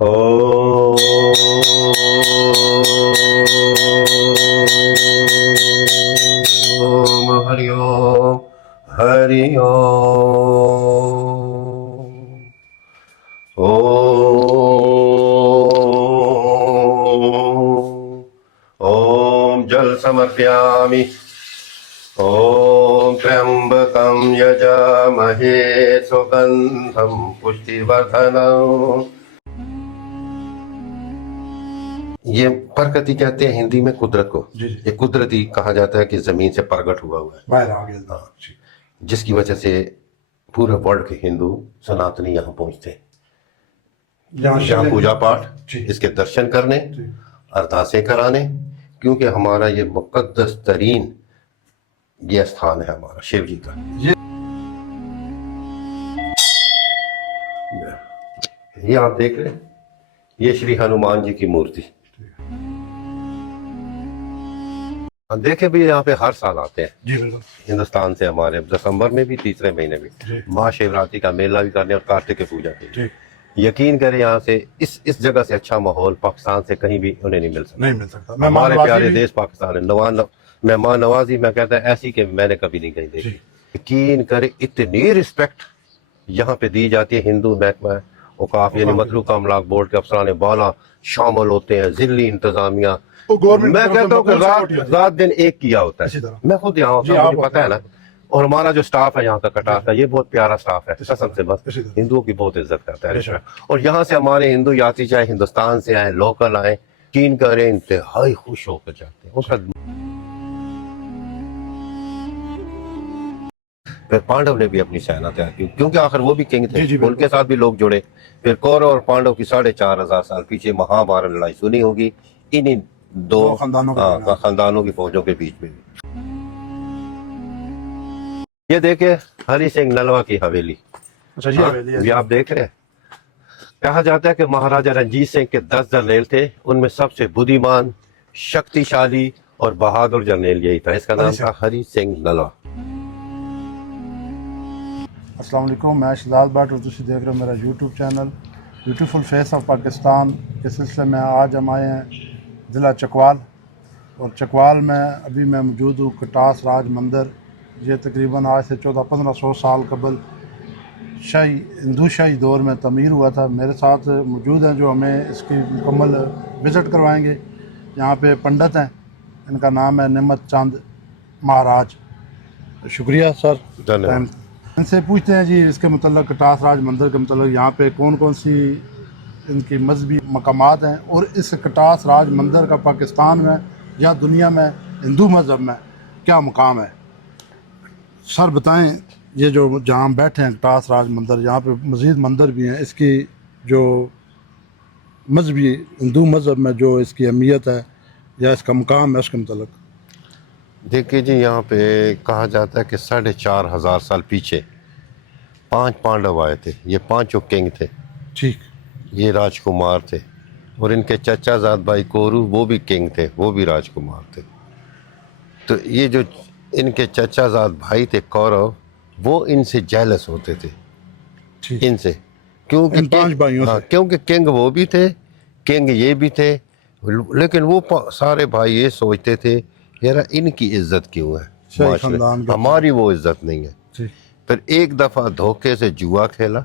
ओम हरि ओम हरि ओम। ओम जल समर्पयामि। ओम त्र्यंबकं यजामहे सुगंधं पुष्टिवर्धनम्। ये प्रकृति कहते हैं हिंदी में कुदरत को। जी जी। ये कुदरती कहा जाता है कि जमीन से प्रकट हुआ है, बाहर आ गया। हाँ, जिसकी वजह से पूरे वर्ल्ड के हिंदू सनातनी यहाँ पहुंचते हैं, यहाँ पूजा पाठ, इसके दर्शन करने, अरदासें कराने, क्योंकि हमारा ये मुकद्दस तरीन ये स्थान है हमारा शिव जी का। ये आप देख रहे हैं, ये श्री हनुमान जी की मूर्ति। देखे भी यहाँ पे हर साल आते हैं जी बिल्कुल, हिंदुस्तान से, हमारे दिसंबर में भी, तीसरे महीने में महाशिवरात्रि का मेला भी करने और कार्तिक की पूजा के। यकीन करें यहाँ से इस जगह से अच्छा माहौल पाकिस्तान से कहीं भी उन्हें नहीं मिल सकता। हमारे प्यारे देश पाकिस्तान है, मेहमान नवाजी मैं कहता है ऐसी कि मैंने कभी नहीं कहीं देखी। यकीन करें इतनी रिस्पेक्ट यहाँ पे दी जाती है। हिंदू महकमा औकाफ यानी मतलूका अमलाक बोर्ड के अफसरान बाला शामिल होते हैं, जिली इंतजामिया। मैं कहता हूँ कि रात दिन एक किया होता है। मैं खुद यहाँ होता हूँ, मुझे पता है ना। और हमारा जो स्टाफ है यहाँ का कटार का, ये बहुत प्यारा स्टाफ है कसम से, बस हिंदुओं की बहुत इज्जत करता है। और यहाँ से हमारे हिंदू यात्री चाहे हिंदुस्तान से आए, लोकल आए, यकीन करें इंतहाई खुश होकर जाते हैं। उसका फिर पांडव ने भी अपनी सेना तैयार की, क्योंकि आखिर वो भी किंग थे, उनके साथ भी लोग जुड़े। फिर कौरव और पांडव की 4,500 साल पीछे महाभारत लड़ाई सुनी होगी, इन्हीं दो खानदानों की फौजों के बीच में। ये देखे हरि सिंह नलवा की हवेली। अच्छा जी, ये आप देख रहे हैं। कहा जाता है कि महाराजा रंजीत सिंह के 10 जरनैल थे, उनमें सबसे बुद्धिमान, शक्तिशाली और बहादुर जरनैल यही था। इसका नाम था हरि सिंह नलवा। अस्सलाम वालेकुम, मैं शहजाद भट्ट और तुम देख रहे हो मेरा YouTube channel beautiful face of Pakistan के सिलसिले में। आज हम आए हैं ज़िला चकवाल, और चकवाल में अभी मैं मौजूद हूँ कटास राज मंदिर। ये तकरीबन आज से 1400-1500 साल कबल हिंदू शाही दौर में तमीर हुआ था। मेरे साथ मौजूद हैं जो हमें इसकी मुकम्मल विज़िट करवाएंगे। यहाँ पे पंडित हैं, इनका नाम है निमत चंद महाराज। शुक्रिया सर, धन्यवाद। इनसे पूछते हैं जी इसके मतलब कटास राज मंदिर के मतलब यहाँ पे कौन कौन सी इनकी मजहबी मकामात हैं, और इस कटास राज मंदिर का पाकिस्तान में या दुनिया में हिंदू मज़हब में क्या मुकाम है। सर बताएं, ये जो जहाँ हम बैठे हैं कटास राज मंदिर, यहाँ पे मज़ीद मंदिर भी हैं, इसकी जो मजहबी हिंदू मज़हब में जो इसकी अहमियत है या इसका मुकाम है उसके मतलब। देखिए जी, यहाँ पे कहा जाता है कि 4,500 साल पीछे 5 पांडव आए थे। ये 5 किंग थे, ठीक, ये राजकुमार थे। और इनके चचाजाद भाई कोरू वो भी किंग थे, वो भी राजकुमार थे। तो ये जो इनके चचाजाद भाई थे कौरव, वो इनसे जेलस होते थे, इनसे, क्योंकि 5 भाइयों से। क्योंकि किंग वो भी थे, किंग ये भी थे। लेकिन वो सारे भाई ये सोचते थे यार इनकी इज्जत क्यों है, हमारी वो इज्जत नहीं है। फिर एक दफा धोखे से जुआ खेला,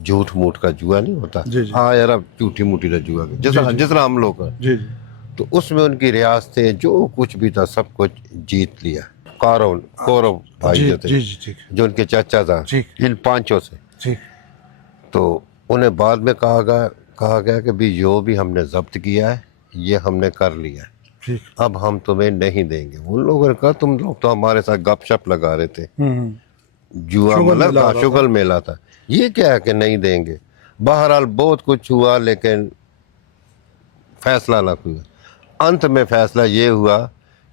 झूठ मूठ का जुआ नहीं होता, हाँ यार झूठी मूठी का जुआ, जितना हम लोग का। तो उसमें उनकी रियासत थे, जो कुछ भी था सब कुछ जीत लिया। कौरव भाई जो थे, जो उनके चाचा था, इन 5 से। तो उन्हें बाद में कहा गया कि भी जो भी हमने जब्त किया है ये हमने कर लिया है, अब हम तुम्हें नहीं देंगे। उन लोगों ने कहा तुम लोग तो हमारे साथ गपशप लगा रहे थे, जुआ मतलब शुगल मेला था, ये क्या है कि नहीं देंगे। बहरहाल बहुत कुछ हुआ लेकिन फैसला ना हुआ। अंत में फैसला ये हुआ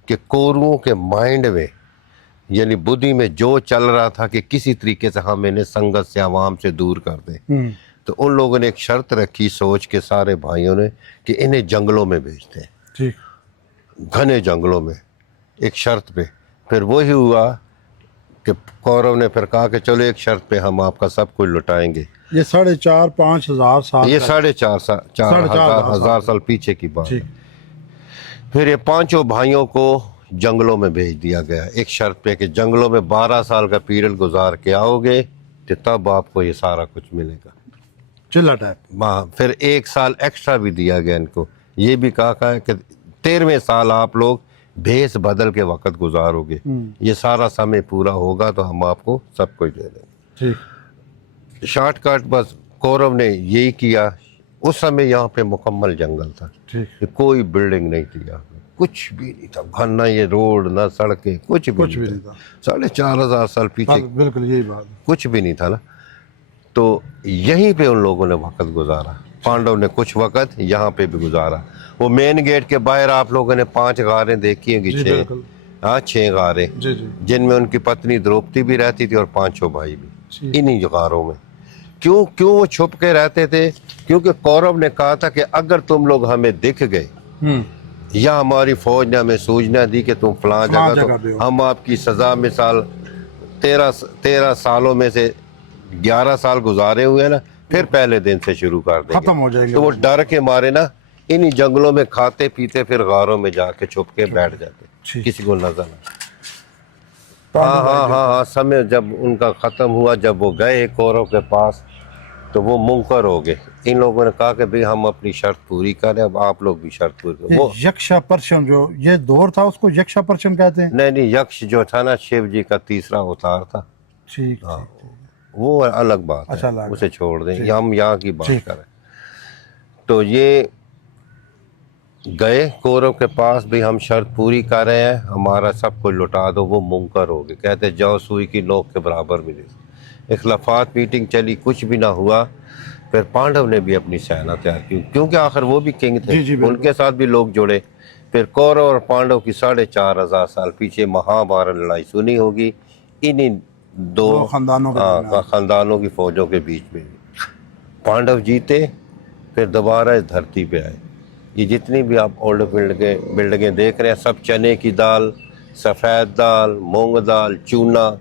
कि कौरवों के माइंड में यानी बुद्धि में जो चल रहा था कि किसी तरीके से हम इन्हें संगत से आवाम से दूर कर दें, तो उन लोगों ने एक शर्त रखी सोच के सारे भाइयों ने कि इन्हें जंगलों में भेजते हैं, घने जंगलों में, एक शर्त पे। फिर वही हुआ कि कौरव ने फिर कहा कि चलो एक शर्त पे हम आपका सब कुछ लुटाएंगे, ये 4,500-5,000 साल ये का- 4,500 साल पीछे की बात है। ठीक। फिर ये पांचों भाइयों को जंगलों में भेज दिया गया एक शर्त पे कि जंगलों में 12 साल का पीरियड गुजार के आओगे तो तब आपको ये सारा कुछ मिलेगा। चिल्ला टाइप। वहाँ फिर 1 साल एक्स्ट्रा भी दिया गया इनको, ये भी कहा है कि 13वें साल आप लोग भेस बदल के वक्त गुजारोगे, ये सारा समय पूरा होगा तो हम आपको सब कुछ दे देंगे। ठीक। शॉर्टकट बस कौरव ने यही किया। उस समय यहाँ पे मुकम्मल जंगल था, ठीक। कोई बिल्डिंग नहीं थी यहाँ पे, कुछ भी नहीं था, ना ये रोड ना सड़कें, कुछ भी नहीं था। 4,500 साल पीछे बिल्कुल यही बात है। कुछ भी नहीं था ना। तो यहीं पे उन लोगों ने वक्त गुजारा, पांडव ने कुछ वक्त यहाँ पे भी गुजारा। वो मेन गेट के बाहर आप लोगों ने 5 गारें देखी होंगी, 6 गारें, जिनमें उनकी पत्नी द्रौपदी भी रहती थी और 5 भाई भी इन्हीं गारों में। क्यों वो छुप के रहते थे? क्योंकि कौरव ने कहा था कि अगर तुम लोग हमें दिख गए या हमारी फौज ने हमें सूचना दी कि तुम फलां जगह, तो हम आपकी सजा मिसाल 13 सालों में से 11 साल गुजारे हुए ना, फिर पहले दिन से शुरू कर देंगे, खत्म हो जाएंगे। तो वो डर के मारे ना इन्हीं जंगलों में खाते पीते फिर गारों में जाके छुप के बैठ जाते, किसी को नजर ना। हाँ, समय जब उनका खत्म हुआ, जब वो गए कौरव के पास, तो वो मुंकर हो गए। इन लोगों ने कहा कि भाई हम अपनी शर्त पूरी करें, अब आप लोग भी शर्त पूरी करें। वो यक्षापर्षण जो ये दौर था उसको यक्षापर्षण कहते हैं। नहीं, यक्ष जो था ना शिव जी का तीसरा अवतार था। ठीक। वो अलग बात अच्छा, है, उसे छोड़ दें, हम यहाँ की बात करें। तो ये गए कौरव के पास, भी हम शर्त पूरी कर रहे हैं, हमारा सब कुछ लुटा दो। वो मुंकर हो गए, कहते जाओ सुई की नोक के बराबर मिले। इख्लाफात मीटिंग चली, कुछ भी ना हुआ। फिर पांडव ने भी अपनी सेना तैयार की, क्योंकि आखिर वो भी किंग थे, उनके साथ भी लोग जुड़े। फिर कौरव और पांडव की 4,500 साल पीछे महाभारत लड़ाई सुनी होगी, इन्हीं दो खानदानों की फौजों के बीच में। पांडव जीते, फिर दोबारा इस धरती पे आए। ये जितनी भी आप ओल्ड बिल्डिंगें देख रहे हैं, सब चने की दाल, सफ़ेद दाल, मूंग दाल, चूना,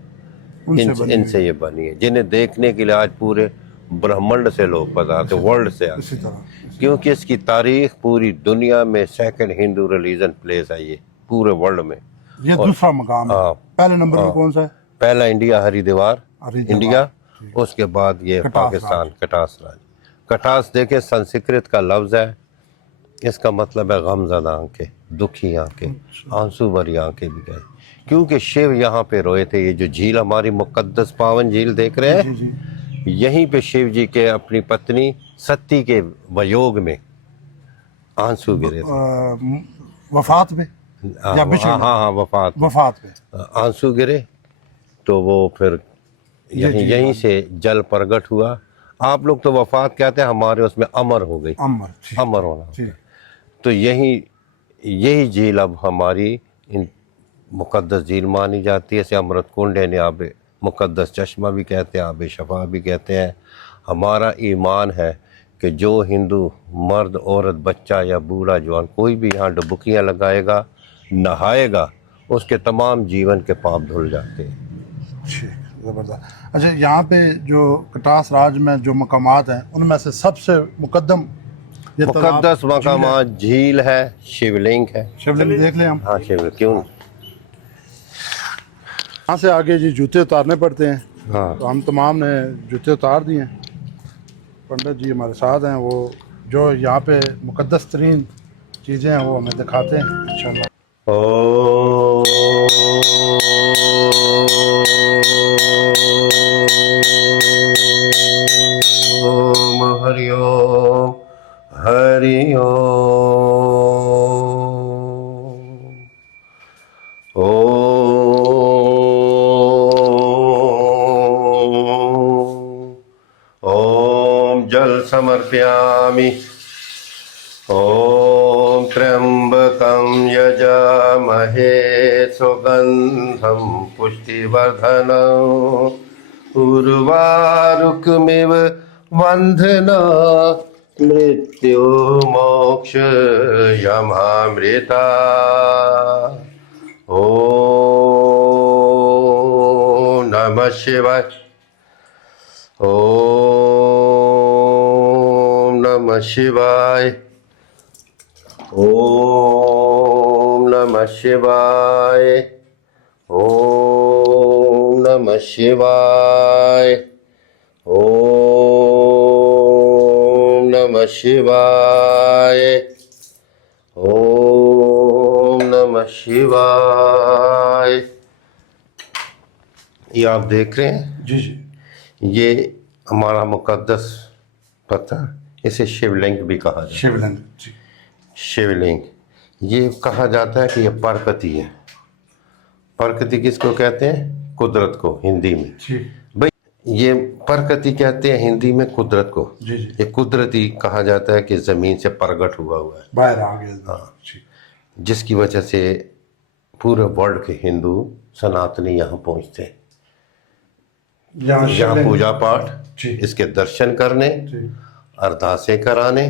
इनसे ये बनी है, जिन्हें देखने के लिए आज पूरे ब्रह्मांड से लोग पधारते, वर्ल्ड से आते हैं, क्योंकि इसकी तारीख पूरी दुनिया में सेकंड हिंदू रिलीजन प्लेस है ये पूरे वर्ल्ड में। ये दूसरा मकाम है। पहले नंबर पे कौन सा है? पहला इंडिया, हरिद्वार इंडिया, उसके बाद ये पाकिस्तान, कटास राज। कटास देखे संस्कृत का लफ्ज है, इसका मतलब है गमज़दा आंखें, दुखी आंखें, आंसू भरी आंखें भी कहते, क्योंकि शिव यहाँ पे रोए थे। ये जो झील हमारी मुकद्दस पावन झील देख रहे हैं, यहीं पे शिव जी के अपनी पत्नी सती के वियोग में आंसू गिरे थे। वफात में? हाँ, वफात पे आंसू गिरे, तो वो फिर यहीं से जल प्रगट हुआ। आप लोग तो वफात कहते हैं, हमारे उसमें अमर हो गई, अमर होना। तो यही झील अब हमारी इन मुकद्दस झील मानी जाती है। इसे अमृत कुंड है, आबे मुकद्दस चश्मा भी कहते हैं, आबे शफा भी कहते हैं। हमारा ईमान है कि जो हिंदू मर्द, औरत, बच्चा या बूढ़ा जवान कोई भी यहाँ डुबकियाँ लगाएगा, नहाएगा, उसके तमाम जीवन के पाप धुल जाते हैं। ज़बरदस्त। अच्छा, यहाँ पे जो कटास राज में जो मकामात हैं, उनमें से सबसे मुकद्दस मकामात झील है, शिवलिंग है। शिवलिंग देख लें हम? हाँ, शिवलिंग क्यों। यहाँ से आगे जी जूते उतारने पड़ते हैं। हाँ, तो हम तमाम ने जूते उतार दिए हैं। पंडित जी हमारे साथ हैं, वो जो यहाँ पे मुकद्दस तरीन चीज़ें हैं वो हमें दिखाते हैं इंशाल्लाह। ओम हरि ओम, हरि ओम जल समर्पयामि। ओम त्र्यंबकं यजामहे सुगंधं पुष्टिवर्धनम् उर्वारुकमिव बन्धना मृत्यु मोक्ष यमामृता। ओम नमः शिवाय। ओम नमः शिवाय। ओम नमः शिवाय। ओम नमः शिवाय। ओम नमः शिवाय। ओम नमः शिवाय। ये आप देख रहे हैं, जी जी ये हमारा मुकद्दस पत्थर, इसे शिवलिंग भी कहा जाता है। शिवलिंग जी शिवलिंग, ये कहा जाता है कि ये प्रकृति है। प्रकृति किसको कहते हैं? कुदरत को हिंदी में। जी भाई ये प्रकृति कहते हैं हिंदी में कुदरत को। जी जी ये कुदरती कहा जाता है कि जमीन से प्रकट हुआ है, बाहर आ गया। जी जिसकी वजह से पूरे वर्ल्ड के हिंदू सनातनी यहाँ पहुँचते हैं, यहाँ यहाँ शिवलिंग- पूजा पाठ, जी इसके दर्शन करने, जी अरदासें कराने,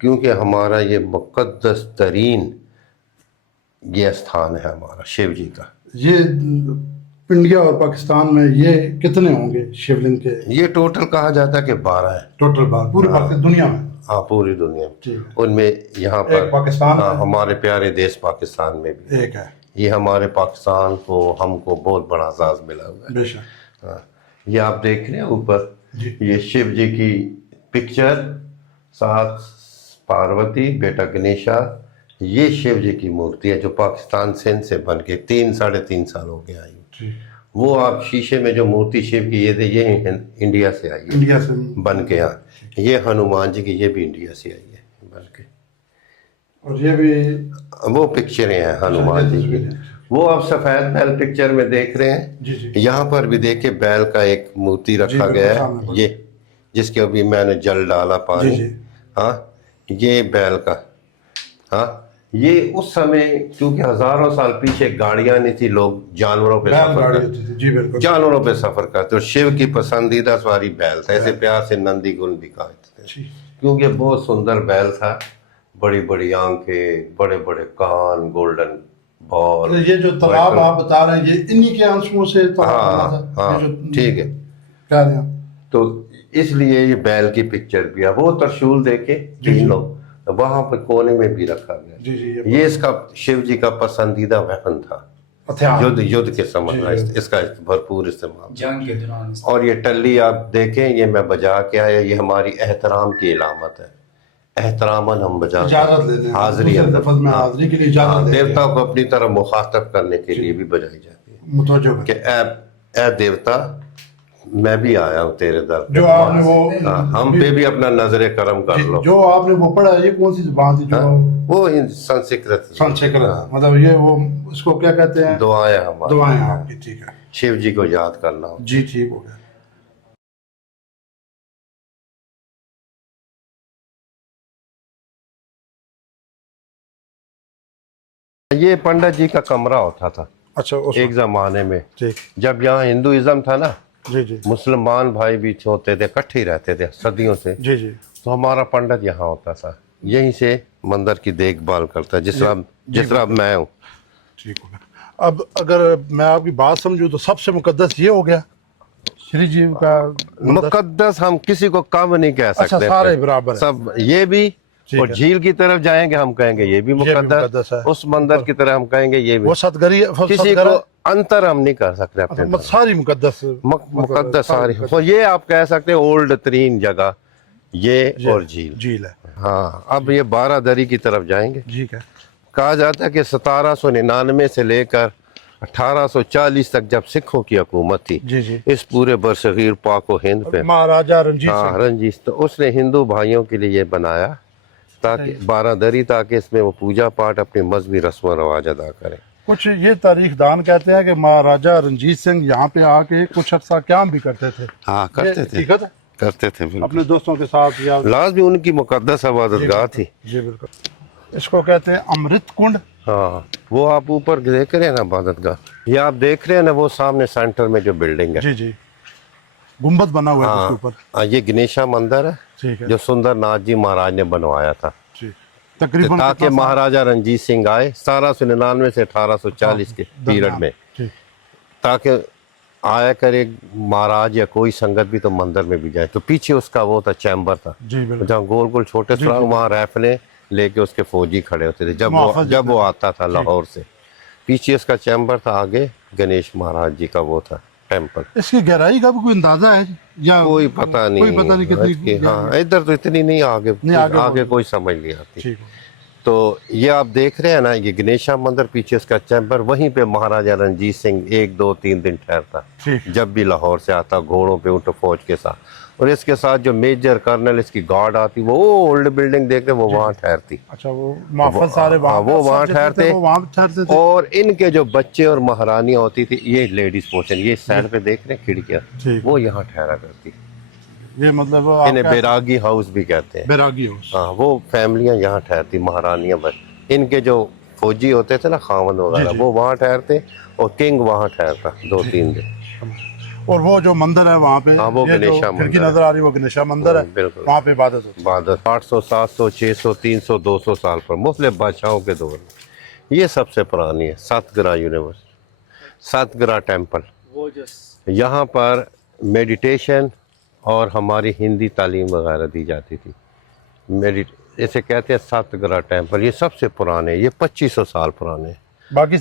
क्योंकि हमारा ये मुकद्दस तरीन ये स्थान है हमारा शिव जी का। ये इंडिया और पाकिस्तान में ये कितने होंगे शिवलिंग के? ये टोटल कहा जाता है कि 12 है। टोटल बार पूरी दुनिया में? हाँ, पूरी दुनिया में। ठीक है। उनमें यहाँ एक पर पाकिस्तान हाँ, में? हमारे प्यारे देश पाकिस्तान में भी एक है ये हमारे पाकिस्तान को हमको बहुत बड़ा एजाज मिला हुआ है। बेशक। हाँ, ये आप देख रहे हैं ऊपर, जी ये शिव जी की पिक्चर, साथ पार्वती, बेटा गणेशा। ये शिव जी की मूर्ति है जो पाकिस्तान सिंध से बन के 3-3.5 साल हो गया आई। जी वो आप शीशे में जो मूर्ति शिव की ये इंडिया से आई है इंडिया से बन के। यहाँ ये हनुमान जी की, ये भी इंडिया से आई है बन के। और ये भी वो पिक्चरें हैं हनुमान जी की। वो आप सफेद बैल पिक्चर में देख रहे हैं। जी जी यहाँ पर भी देखे बैल का एक मूर्ति रखा बिल्कुल गया सामने है, पर। ये जिसके अभी मैंने जल डाला पानी। जी जी हाँ, ये बैल का। हाँ, ये उस समय क्योंकि हजारों साल पीछे गाड़ियां नहीं थी, लोग जानवरों पे सफर बैलगाड़ी करते, होती थी। जी बिल्कुल। जानवरों पे सफर करते, और शिव की पसंदीदा सवारी बैल था। ऐसे प्यार से नंदी गुल भी कहते थे, जी क्योंकि बहुत सुंदर बैल था। बड़ी बड़ी आंखें, बड़े बड़े कान, गोल्डन बॉल। तो ये जो तालाब आप बता रहे हैं ये इन्हीं के अंशों से तो हाँ हाँ, ये जो ठीक है। कह रहे हैं। तो इसलिए ये बैल की पिक्चर भी है। वो त्रिशूल देखे जी, जी। 3 लोग वहां पर कोने में भी रखा गया। जी जी ये इसका शिव जी का पसंदीदा वेपन था। हथियार। युद्ध के समय जी, में जी। इसका भरपूर इस्तेमाल। जंग के दौरान और ये टल्ली आप देखें, ये मैं बजा के आया, ये हमारी एहतराम की इलामत है। एहतरामन हम बजा इजाजत लेते हैं हाजिरी दूसरे अंदर। लफ्ज में हाजिरी के लिए इजाजत लेते हैं। देवता को अपनी तरफ मुखातब करने के लिए भी बजाई जाती है मुतवज्जो कि ए देवता, मैं भी आया हूँ तेरे दर पे। जो आपने वो हाँ, हम पे भी अपना नजर करम कर लो। जो आपने वो पढ़ा है, ये कौन सी जुबान थी जो वो संस्कृत संस्कृत, मतलब ये वो उसको क्या कहते हैं? दुआएं हमारी, दुआएं आपकी। ठीक है शिव जी को याद करना हो। जी, ठीक हो गया। ये पंडित जी का कमरा होता था अच्छा एक जमाने में, ठीक। जब यहाँ हिंदुइज्म था ना, जी जी मुसलमान भाई भी होते थे, इकट्ठे ही रहते थे सदियों से। जी जी तो हमारा पंडित यहाँ होता था, यहीं से मंदिर की देखभाल करता है, जिस तरह मैं हूँ। ठीक हो गया। अब अगर मैं आपकी बात समझूं तो सबसे मुकद्दस ये हो गया श्री जी का मंदिर। मुकद्दस हम किसी को कम नहीं कह अच्छा, सकते, सारे बराबर हैं। सब। ये भी, ठीक और है। झील की तरफ जाएंगे हम कहेंगे ये भी मुकद्दस मुकद्दस है। उस मंदिर की तरह हम कहेंगे ये भी। वो सतगरी किसी को अंतर हम नहीं कर सकते अपने मतलब सारी मुकद्दस मुकद्दस सारी। तो ये आप कह सकते हैं ओल्ड तरीन जगह ये और झील। झील है। हाँ, अब ये 12 दरी की तरफ जाएंगे। ठीक है। कहा जाता है कि 1799 से लेकर 1840 तक जब सिखों की हुकूमत थी जी जी इस पूरे बरसगीर पाक व हिंद पे, महाराजा रंजीत हाँ सिंह। रंजीत, तो उसने हिंदू भाइयों के लिए ये बनाया ताकि 12 दरी, ताकि इसमें वो पूजा पाठ अपनी मजहबी रस्म व रवाज अदा करें। कुछ ये तारीखदान कहते हैं कि महाराजा रंजीत सिंह यहाँ पे आके कुछ अर्सा क्याम भी करते थे। हाँ, करते ये थे, हकीकत है? करते थे बिल्कुल। अपने दोस्तों के साथ या लाजमी उनकी मुकद्दस इबादतगाह थी। जी बिल्कुल। इसको कहते हैं अमृत कुंड। हाँ, वो आप ऊपर देख रहे हैं ना इबादतगाह, ये आप देख रहे हैं ना, वो सामने सेंटर में जो बिल्डिंग है, जी जी गुम्बद बना हुआ है हाँ, उसके ऊपर। ये गणेशा मंदिर है ठीक है जो सुंदर नाथ जी महाराज ने बनवाया था, जी। तकरीबन ताकि कितना महाराजा रंजीत सिंह आए 1799 से 1840 के पीरियड में, ठीक। ताकि आया करे महाराज या कोई संगत भी तो मंदिर में भी जाए, तो पीछे उसका वो था चैम्बर था, जी बिल्कुल। जहाँ गोल गोल छोटे सुरंग, वहाँ रैफले लेके उसके फौजी खड़े होते थे जब वो आता था लाहौर से। पीछे उसका चैम्बर था, आगे गणेश महाराज जी का वो था टेम्पल। इसकी गहराई का भी कोई अंदाजा है या कोई पता नहीं, कोई पता नहीं कितनी? हाँ इधर तो इतनी नहीं, आगे आगे कोई समझ नहीं आती। ठीक। तो ये आप देख रहे हैं ना, ये गणेशा मंदिर, पीछे उसका चैम्बर, वहीं पे महाराजा रणजीत सिंह 1 2 3 दिन ठहरता, ठीक। जब भी लाहौर से आता घोड़ों पे ऊँट फौज के साथ। और इसके साथ जो मेजर कर्नल इसकी गार्ड आती, वो ओल्ड बिल्डिंग देख रहे, वो वहाँ ठहरती। अच्छा, वो महफल सारे हाँ, वो वहाँ ठहरते, वहाँ ठहरते थे। और इनके जो बच्चे और महारानियाँ होती थी, ये लेडीज पोर्शन, ये साइड पे देख रहे हैं खिड़कियाँ, ठीक। वो यहाँ ठहरा करती। ये मतलब इन्हें बैरागी हाउस भी कहते हैं। बैरागी हो। हाँ, वो फैमिलियाँ यहाँ ठहरती, महारानियाँ बस। इनके जो फौजी होते थे ना, खावन वगैरह, वो वहाँ ठहरते, और किंग वहाँ ठहरता 2-3 दिन। और वो जो मंदिर है वहाँ पे, हाँ, वो ये जो गणेशा खिड़की मंदिर नजर आ रही है, वो गणेशा मंदिर है। बिल्कुल। वहाँ पे इबादत होती है। इबादत 800 700 600 300 200 साल पर मुख्तलिफ बादशाहों के दौर में। ये सबसे पुरानी है सतगरा यूनिवर्सिटी, सतगरा टेम्पल। यहाँ पर मेडिटेशन और हमारी हिंदी तालीम वगैरह दी जाती थी। इसे कहते हैं सतगरा टेम्पल। ये सबसे पुराने, ये 2500 साल पुराने हैं। बाकी